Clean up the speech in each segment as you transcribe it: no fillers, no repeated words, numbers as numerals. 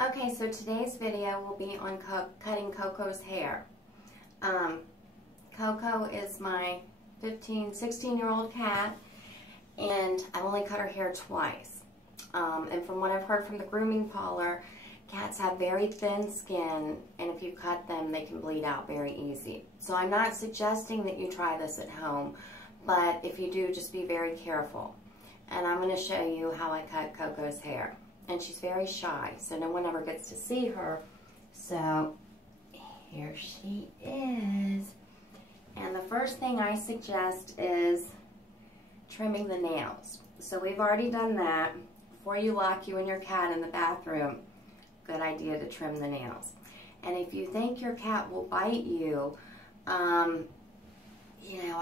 Okay, so today's video will be on cutting Coco's hair. Coco is my 16-year-old cat, and I only cut her hair twice. And from what I've heard from the grooming parlor, cats have very thin skin, and if you cut them, they can bleed out very easy. So I'm not suggesting that you try this at home, but if you do, just be very careful. And I'm going to show you how I cut Coco's hair. And she's very shy, so no one ever gets to see her. So here she is. And the first thing I suggest is trimming the nails. So we've already done that. Before you lock you and your cat in the bathroom, good idea to trim the nails. And if you think your cat will bite you, I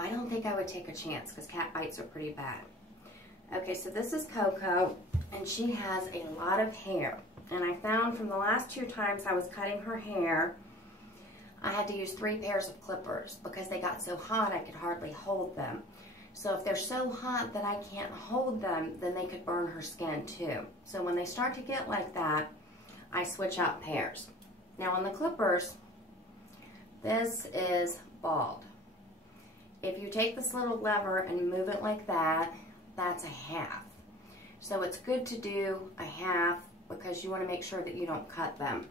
don't think I would take a chance because cat bites are pretty bad. Okay, so this is Coco, and she has a lot of hair. And I found from the last 2 times I was cutting her hair, I had to use 3 pairs of clippers because they got so hot I could hardly hold them. So if they're so hot that I can't hold them, then they could burn her skin too. So when they start to get like that, I switch out pairs. Now on the clippers, this is bald. If you take this little lever and move it like that, that's a half. So it's good to do a half because you want to make sure that you don't cut them.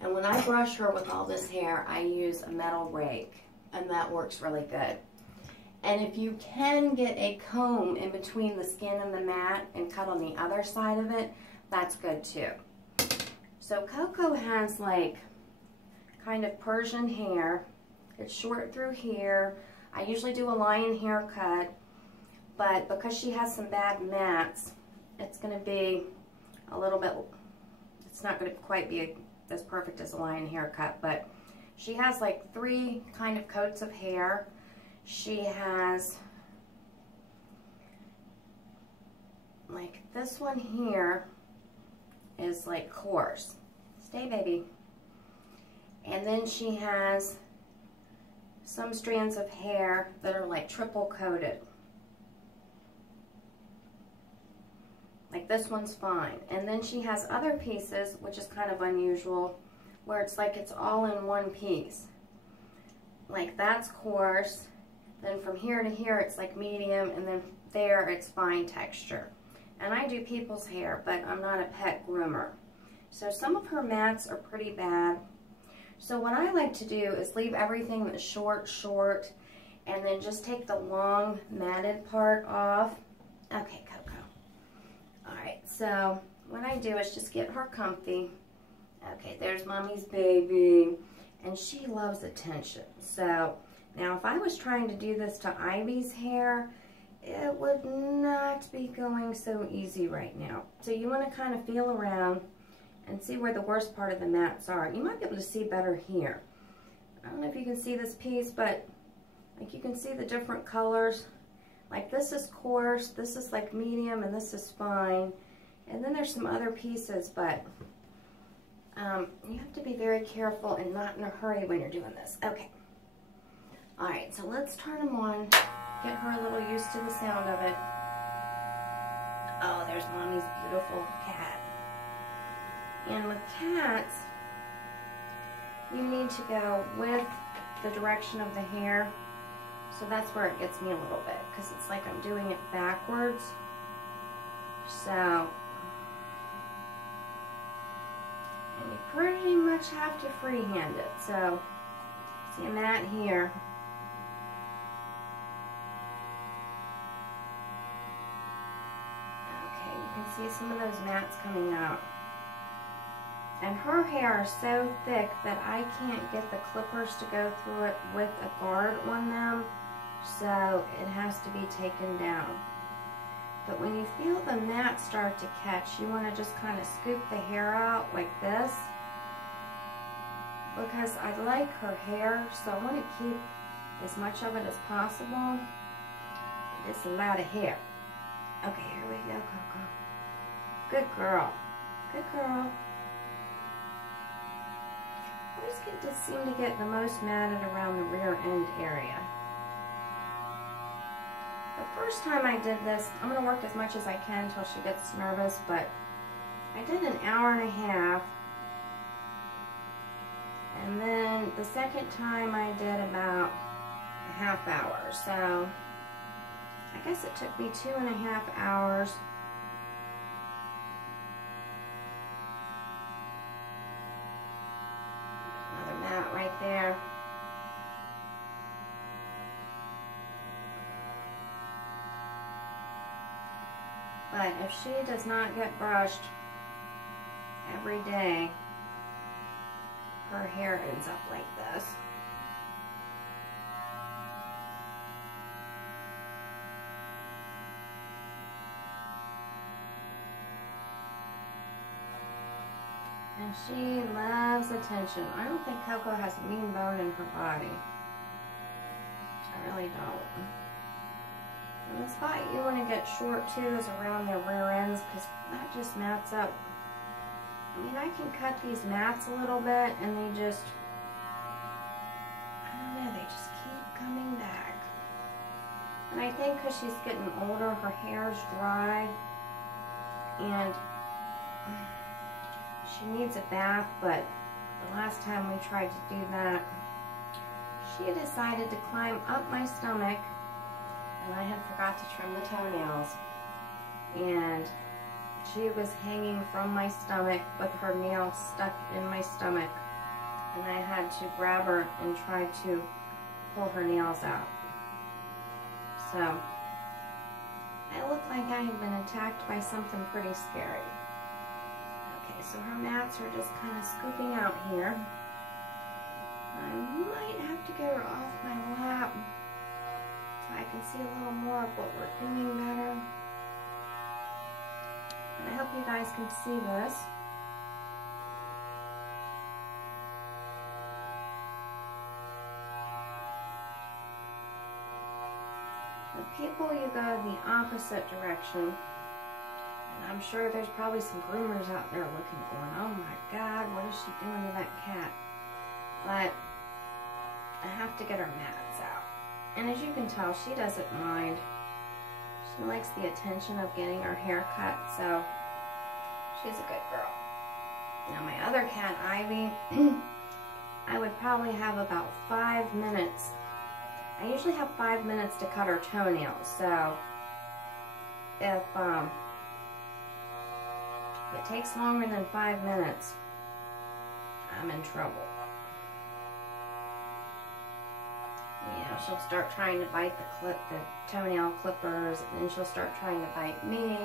And when I brush her with all this hair, I use a metal rake, and that works really good. And if you can get a comb in between the skin and the mat and cut on the other side of it, that's good too. So Coco has like kind of Persian hair. It's short through here. I usually do a lion haircut, but because she has some bad mats, it's going to be a little bit, it's not going to quite be as perfect as a lion haircut, but she has like 3 kind of coats of hair. She has like this one here is like coarse. Stay, baby. And then she has some strands of hair that are like triple coated. Like this one's fine. And then she has other pieces, which is kind of unusual, where it's like it's all in one piece. Like that's coarse. Then from here to here it's like medium, and then there it's fine texture. And I do people's hair, but I'm not a pet groomer. So some of her mats are pretty bad. So what I like to do is leave everything that's short, and then just take the long matted part off. Okay, Coco. Alright, so what I do is just get her comfy. Okay, there's Mommy's baby. And she loves attention. So now if I was trying to do this to Ivy's hair, it would not be going so easy right now. So you want to kind of feel around and see where the worst part of the mats are. You might be able to see better here. I don't know if you can see this piece, but like you can see the different colors. Like this is coarse, this is like medium, and this is fine. And then there's some other pieces, but you have to be very careful and not in a hurry when you're doing this. Okay. Alright, so let's turn them on. Get her a little used to the sound of it. Oh, there's Mommy's beautiful cat. And with cats, you need to go with the direction of the hair. So that's where it gets me a little bit, because it's like I'm doing it backwards. So, and you pretty much have to freehand it. So, see a mat here. Okay, you can see some of those mats coming out. And her hair are so thick that I can't get the clippers to go through it with a guard on them. So it has to be taken down. But when you feel the mat start to catch, you want to just kind of scoop the hair out like this. Because I like her hair, so I want to keep as much of it as possible. It's a lot of hair. Okay, here we go, Coco. Good girl. Good girl. I always get to seem to get the most matted around the rear end area. The first time I did this, I'm going to work as much as I can until she gets nervous, but I did an hour and a half And then the second time I did about a half hour. So I guess it took me 2.5 hours. Another mat right there. But if she does not get brushed every day, her hair ends up like this. And she loves attention. I don't think Coco has a mean bone in her body. I really don't. And the spot you want to get short too is around their rear ends, because that just mats up. I mean, I can cut these mats a little bit and they just, I don't know, they just keep coming back. And I think because she's getting older, her hair's dry and she needs a bath, but the last time we tried to do that, she decided to climb up my stomach, and I had forgot to trim the toenails, and she was hanging from my stomach with her nails stuck in my stomach, and I had to grab her and try to pull her nails out. So I looked like I had been attacked by something pretty scary. Okay, so her mats are just kind of scooping out here. I might have to get her off my lap so I can see a little more of what we're doing better. And I hope you guys can see this. The people, you go the opposite direction. And I'm sure there's probably some groomers out there looking, going, oh my God, what is she doing to that cat? But I have to get her mats out. And as you can tell, she doesn't mind. She likes the attention of getting her hair cut, so she's a good girl. Now my other cat, Ivy, I would probably have about 5 minutes. I usually have 5 minutes to cut her toenails, so if it takes longer than 5 minutes, I'm in trouble. Yeah, she'll start trying to bite the toenail clippers, and then she'll start trying to bite me,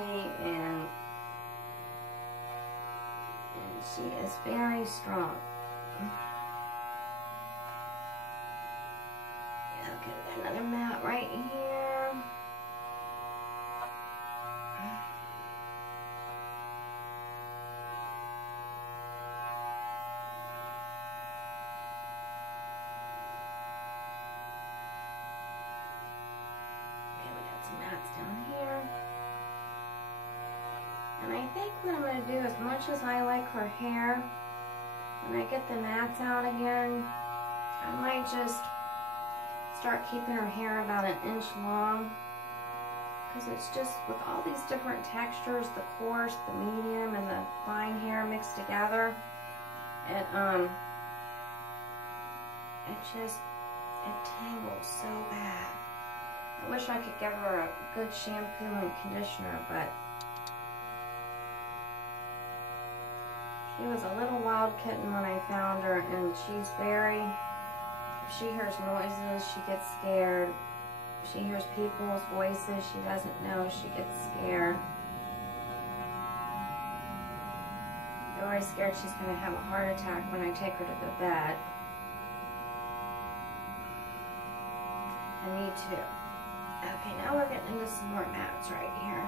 and she is very strong. Okay, we got another mat right here. What I'm going to do, as much as I like her hair, when I get the mats out again, I might just start keeping her hair about 1 inch long, because it's just, with all these different textures, the coarse, the medium, and the fine hair mixed together, it tangles so bad. I wish I could give her a good shampoo and conditioner, but she was a little wild kitten when I found her, and she's very, if she hears noises, she gets scared. If she hears people's voices she doesn't know, she gets scared. I'm always scared she's going to have a heart attack when I take her to the vet. I need to. Okay, now we're getting into some more mats right here.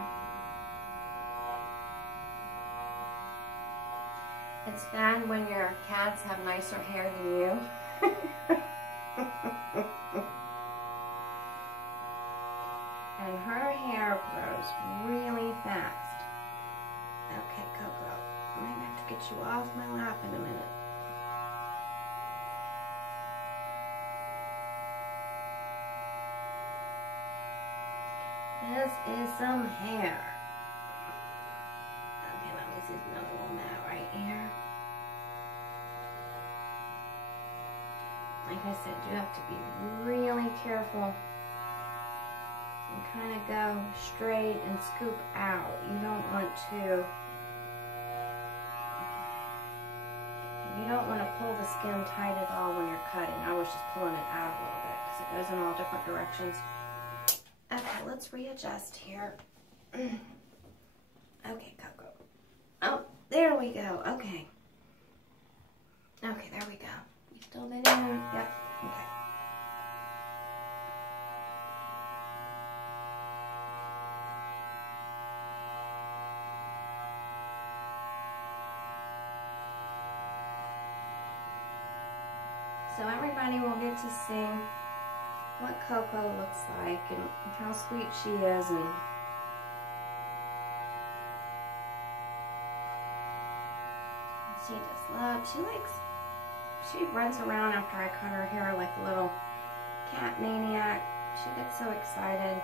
It's bad when your cats have nicer hair than you. And her hair grows really fast. Okay, Coco, I might have to get you off my lap in a minute. This is some hair. Okay, let me see another little mat right here. have to be really careful and kind of go straight and scoop out. You don't want to pull the skin tight at all when you're cutting. I was just pulling it out a little bit because it goes in all different directions. Okay, let's readjust here. Okay, Coco. Oh, there we go. Okay. Okay, there we go. You still been in? Yep. Okay. So everybody will get to see what Coco looks like and how sweet she is, and she just loves, she runs around after I cut her hair like a little cat maniac. She gets so excited.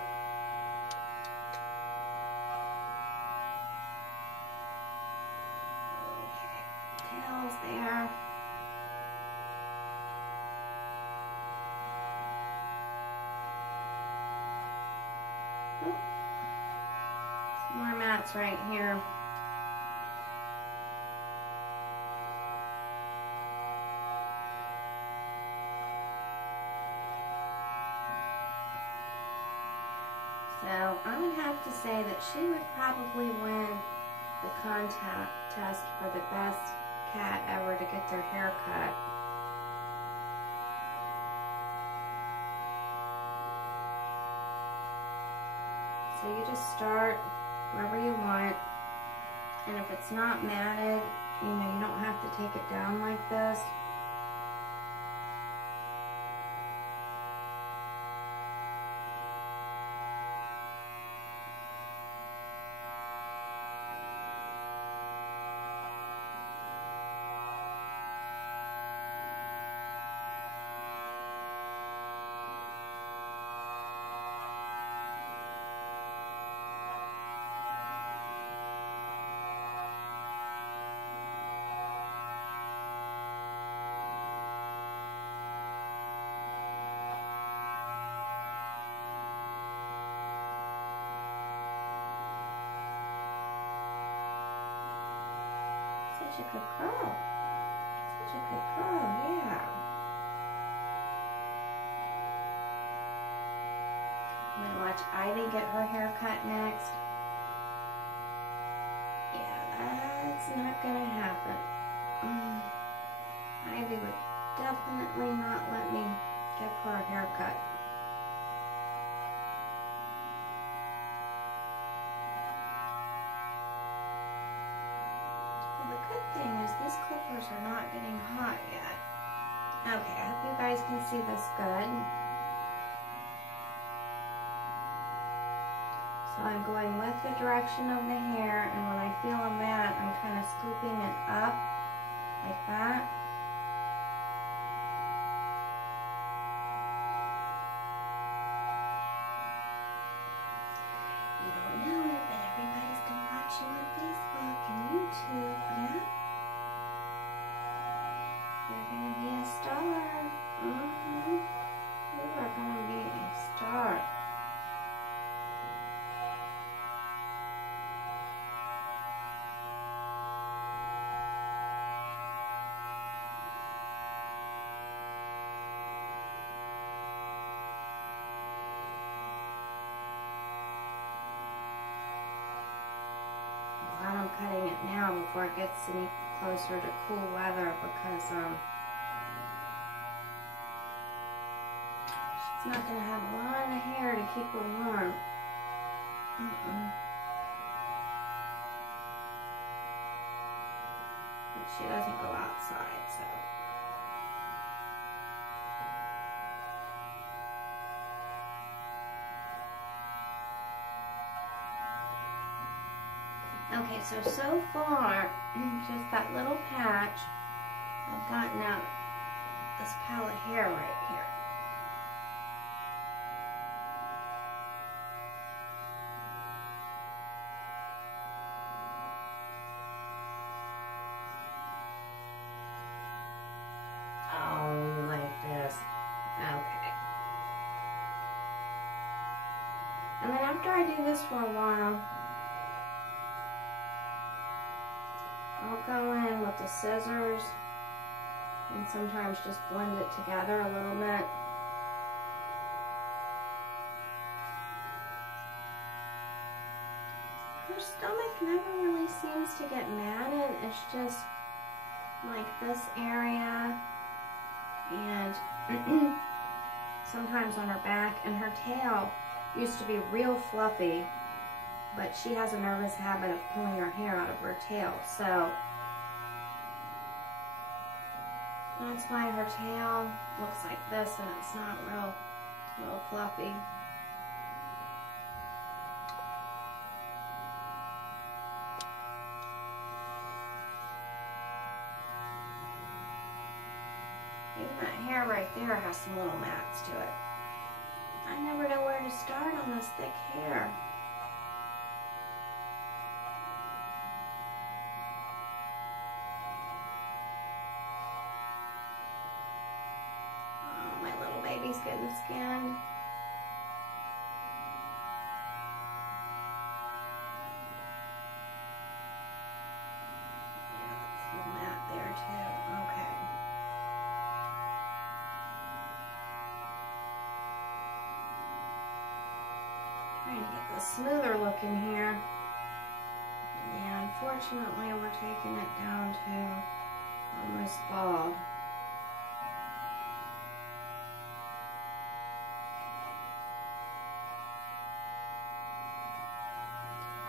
Okay, tail's there. Some more mats right here. So I would have to say that she would probably win the contest for the best cat ever to get their hair cut. So you just start wherever you want, and if it's not matted, you don't have to take it down like this. Such a good girl. Such a good girl, yeah. I'm going to watch Ivy get her hair cut next. Yeah, that's not going to happen. Ivy would definitely not let me give her a haircut. The good thing is these clippers are not getting hot yet. Okay, I hope you guys can see this good. So I'm going with the direction of the hair, and when I feel a mat, I'm kind of scooping it up like that. You don't know it, but everybody's going to watch you on Facebook and YouTube, yeah? You're going to be a star. You are going to be a star. I'm cutting it now before it gets any closer to cool weather, because she's not going to have a lot of hair to keep her warm. But she doesn't go outside, so. Okay, so far, just that little patch, I've gotten out this pile of hair right here. Oh, like this. do this for a while. I'll go in with the scissors and sometimes just blend it together a little bit. Her stomach never really seems to get matted. It's just like this area and sometimes on her back, and her tail used to be real fluffy, but she has a nervous habit of pulling her hair out of her tail, so that's why her tail looks like this and it's not real fluffy. Even that hair right there has some little mats to it. I never know where to start on this thick hair. Oh, my little baby's getting skinned. Yeah, that's a little mat there too. Okay. Trying to get this smoother looking here. And unfortunately we're taking it down to almost bald.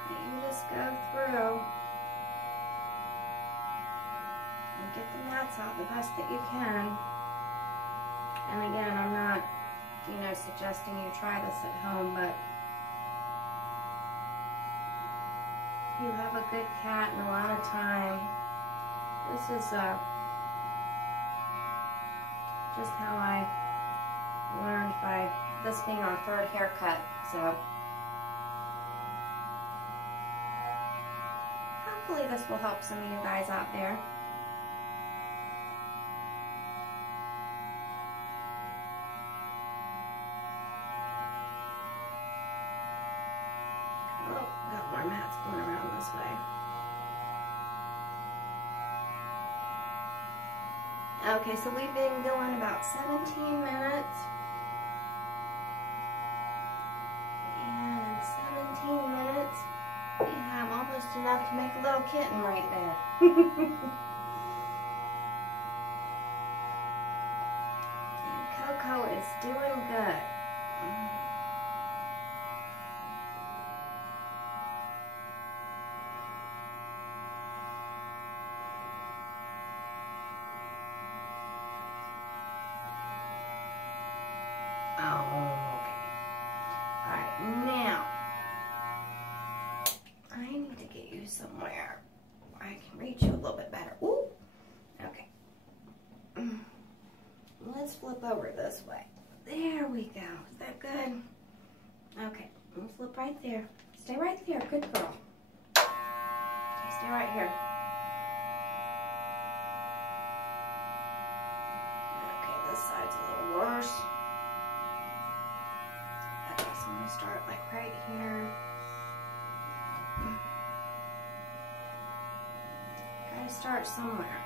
You just go through and get the mats out the best that you can. And again, I'm not, suggesting you try this at home, but you have a good cat and a lot of time. This is just how I learned by this being our third haircut. So hopefully this will help some of you guys out there. Oh, got more mats going around this way. Okay, so we've been going about 17 minutes. And in 17 minutes, we have almost enough to make a little kitten right there. And Coco is doing good. Oh, okay. Alright, now I need to get you somewhere where I can reach you a little bit better. Ooh! Okay. Let's flip over this way. There we go. Is that good? Okay, we'll flip right there. Stay right there. Good girl. Okay, stay right here. Okay, this side's a little worse. Okay, so I'm going to start like right here. Gotta start somewhere.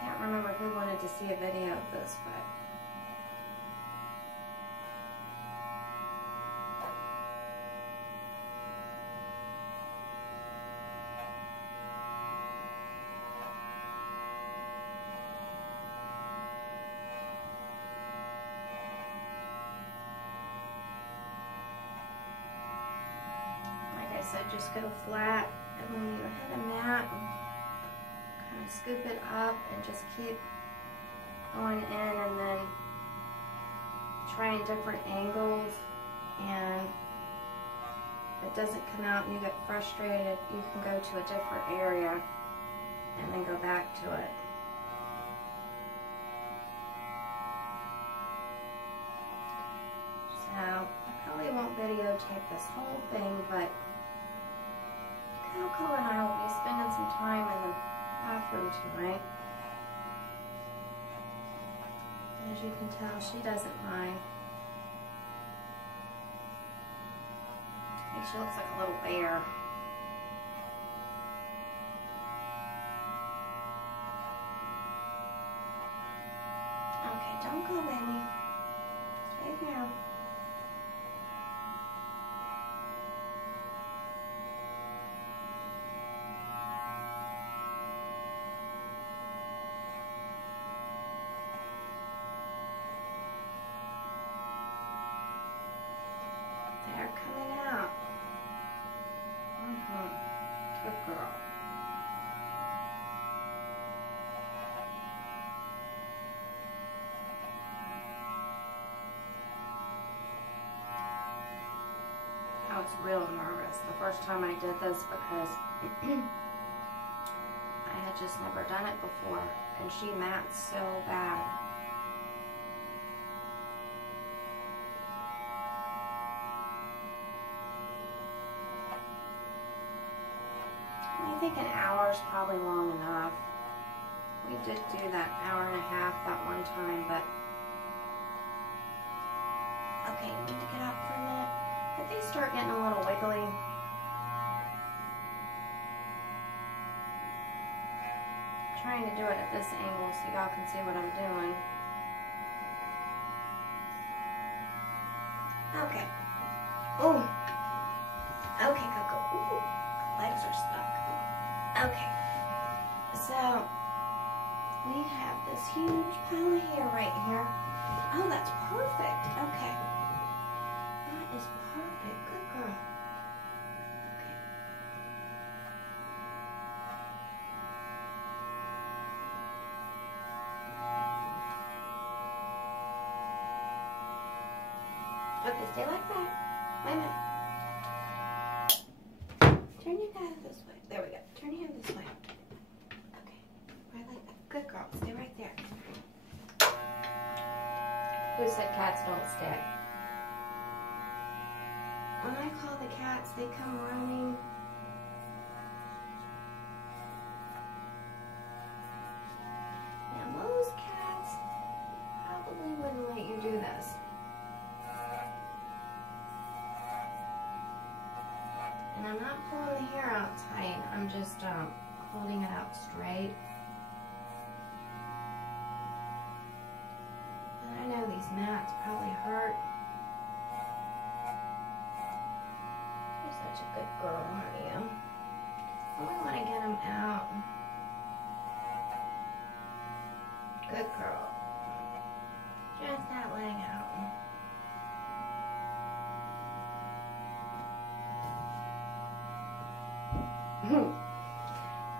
Can't remember who wanted to see a video of this, but just go flat, and when you hit a mat, kind of scoop it up and just keep going in, and then trying different angles, and if it doesn't come out and you get frustrated, you can go to a different area and then go back to it. So I probably won't videotape this whole thing, but Coco and I will be spending some time in the bathroom tonight. As you can tell, she doesn't mind. I think she looks like a little bear. Okay, don't go, baby. Stay here. They're coming out. Good girl. I was real nervous the first time I did this because I had just never done it before, and she mats so bad. I think an hour is probably long enough. We did do that hour and a half that one time, but okay, you need to get up for a minute. If they start getting a little wiggly, I'm trying to do it at this angle so y'all can see what I'm doing. Okay. Ooh. Okay, Coco. Ooh. Legs are stuck. Okay. So, we have this huge pile of hair right here. Oh, that's perfect. Okay. That is perfect. Good girl. Okay. Okay, stay like that. Wait a minute. Turn your head this way. There we go. Turn your head this way. Okay. Right like that. Good girl. Stay right there. Who said cats don't stay? When I call the cats, they come running. Now most cats probably wouldn't let you do this. And I'm not pulling the hair out tight, I'm just holding it out straight. And I know these mats probably hurt. You're such a good girl, aren't you? I really want to get them out. Good girl. Just that leg out.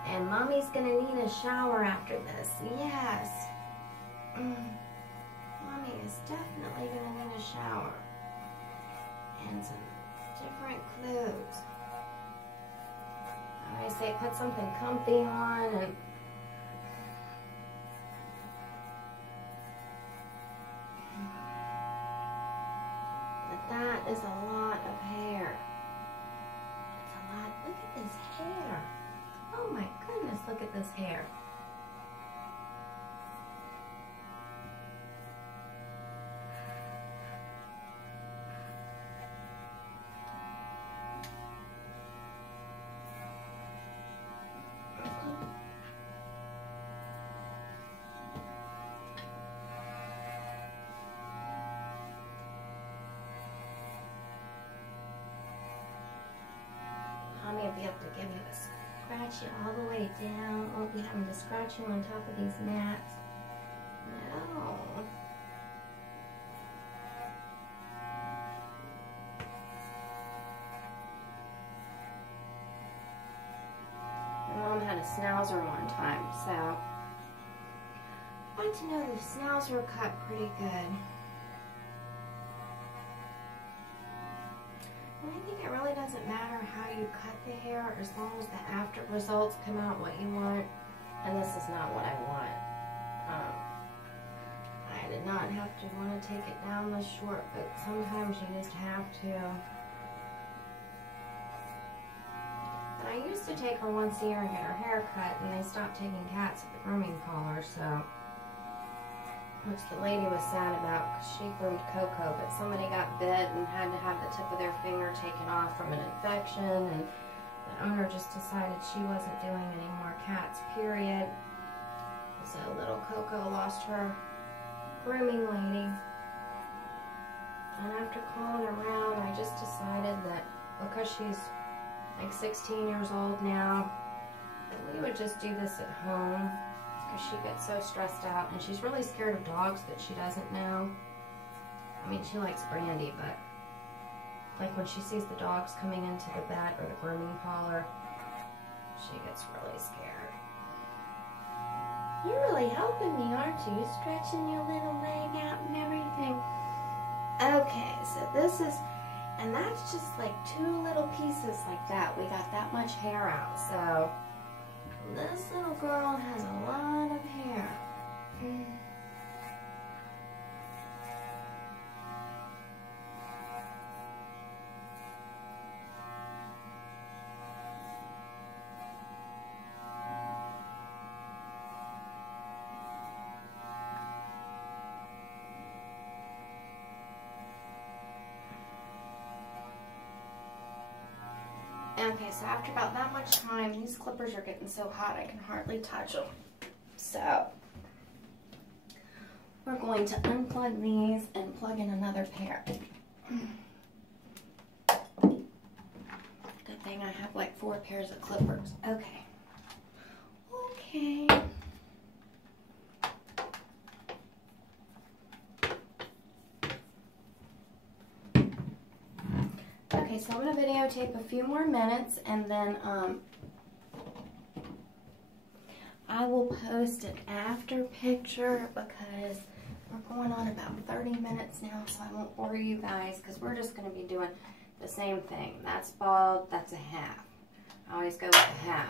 And Mommy's gonna need a shower after this. Yes. Mommy is definitely gonna need a shower. And some different clothes. I always say put something comfy on and but that is a lot of hair. It's a lot. Look at this hair. Oh my goodness, look at this hair. Mommy will be able to give you a scratch you all the way down. Won't be having to scratch you on top of these mats. No. My mom had a schnauzer one time, so I want to know the schnauzer cut pretty good. And I think it really doesn't matter how you cut the hair as long as the after results come out what you want. And this is not what I want. I did not have to want to take it down this short, but sometimes you just have to. And I used to take her once a year and get her hair cut, and they stopped taking cats at the grooming parlor, so which the lady was sad about because she groomed Coco, but somebody got bit and had to have the tip of their finger taken off from an infection, and the owner just decided she wasn't doing any more cats, period. So little Coco lost her grooming lady. And after calling around, I just decided that because she's like 16 years old now, that we would just do this at home because she gets so stressed out, and she's really scared of dogs that she doesn't know. I mean, she likes Brandy, but like when she sees the dogs coming into the vet or the grooming parlor, she gets really scared. You're really helping me, aren't you? Stretching your little leg out and everything. Okay, so this is, and that's just like 2 little pieces like that. We got that much hair out. So this little girl has a lot of hair. Okay, so after about that much time, these clippers are getting so hot I can hardly touch them. So we're going to unplug these and plug in another pair. Good thing I have like 4 pairs of clippers. Okay. Okay. Okay, so I'm going to videotape a few more minutes, and then I will post an after picture because we're going on about 30 minutes now, so I won't bore you guys because we're just going to be doing the same thing. That's bald, that's a half. I always go with a half.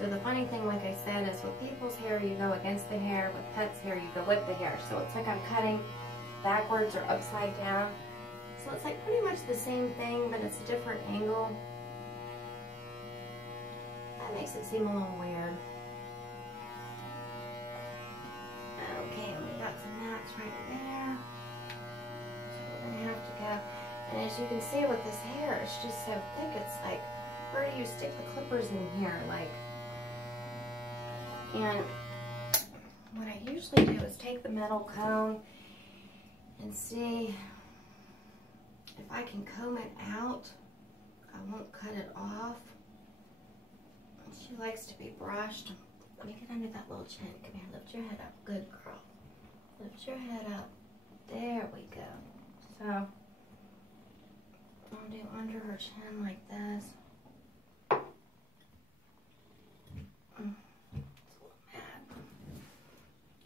So the funny thing, like I said, is with people's hair, you go against the hair. With pets' hair, you go with the hair. So it's like I'm cutting backwards or upside down. So it's like pretty much the same thing, but it's a different angle. That makes it seem a little weird. Okay, and we got some mats right there. So we're going to have to go. And as you can see with this hair, it's just so thick. It's like, where do you stick the clippers in here? Like, and what I usually do is take the metal comb and see if I can comb it out. I won't cut it off. She likes to be brushed. Let me get under that little chin. Come here, lift your head up. Good girl. Lift your head up. There we go. So I'll do under her chin like this.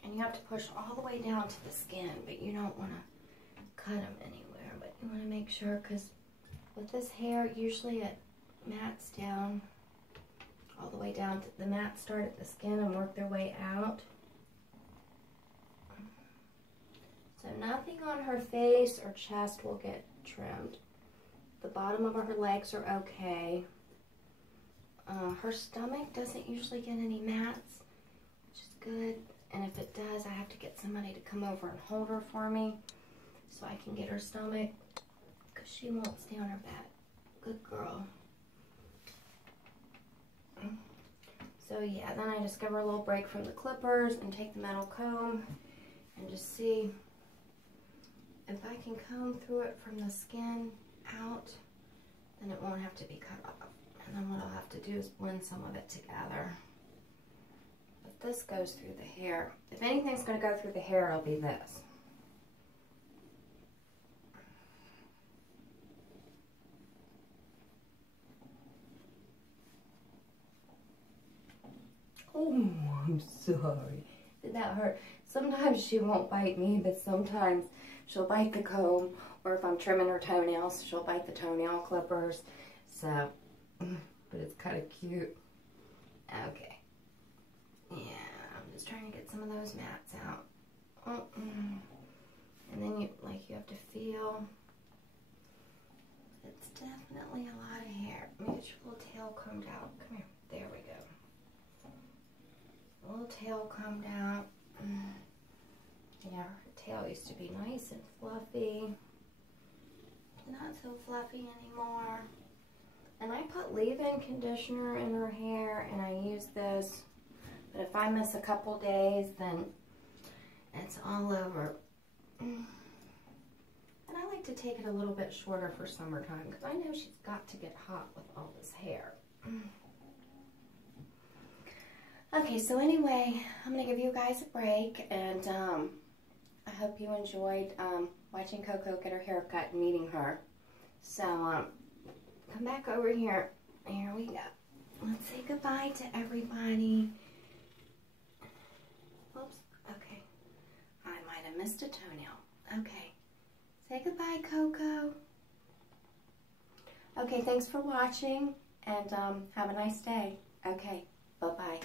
And you have to push all the way down to the skin, but you don't want to cut them anywhere. But you want to make sure, because with this hair, usually it mats down all the way down. The mats start at the skin and work their way out. So nothing on her face or chest will get trimmed. The bottom of her legs are okay. Her stomach doesn't usually get any mats, which is good. And if it does, I have to get somebody to come over and hold her for me so I can get her stomach, because she won't stay on her back. Good girl. So yeah, then I just give her a little break from the clippers and take the metal comb and just see if I can comb through it from the skin out, then it won't have to be cut off. And then what I'll have to do is blend some of it together. But this goes through the hair. If anything's going to go through the hair, it'll be this. Oh, I'm sorry. Did that hurt? Sometimes she won't bite me, but sometimes she'll bite the comb, or if I'm trimming her toenails, she'll bite the toenail clippers. So, but it's kind of cute. Okay. Yeah, I'm just trying to get some of those mats out. And then you have to feel definitely a lot of hair. Let me get your little tail combed out. Come here. There we go. Little tail combed out. Yeah, her tail used to be nice and fluffy. Not so fluffy anymore. And I put leave-in conditioner in her hair, and I use this. But if I miss a couple days, then it's all over. And I like to take it a little bit shorter for summertime because I know she's got to get hot with all this hair. Okay, so anyway, I'm going to give you guys a break, and I hope you enjoyed watching Coco get her hair cut and meeting her. So, come back over here. Here we go. Let's say goodbye to everybody. Whoops. Okay. I might have missed a toenail. Okay. Say goodbye, Coco. Okay, thanks for watching, and have a nice day. Okay, bye-bye.